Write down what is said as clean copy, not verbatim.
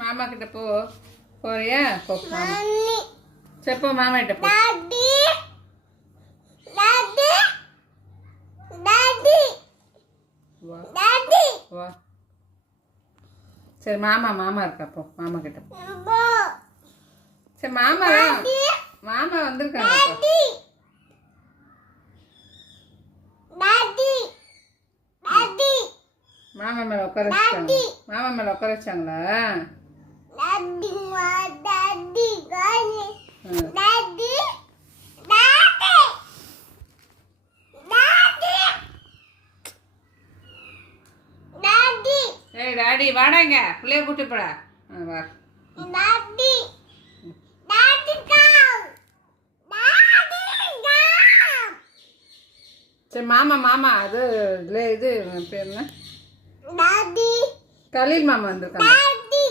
மாமா கிட்ட போ. போறியா? போ மாமா. சரி போ மாமா கிட்ட போ. வா. சரி மாமா இருக்கா, போ மாமா கிட்ட போ. சரி மாமா வந்திருக்காங்க. மாமா மேல உட்கார வச்சாங்க. மாமா மேல உட்கார வச்சாங்களா? ஏய் டாடி வாடாங்க, பிள்ளைய கூட்டி போடா. வா. சரி மாமா அது இது பேர் என்ன? கலீல் மாமா வந்திருக்காங்க.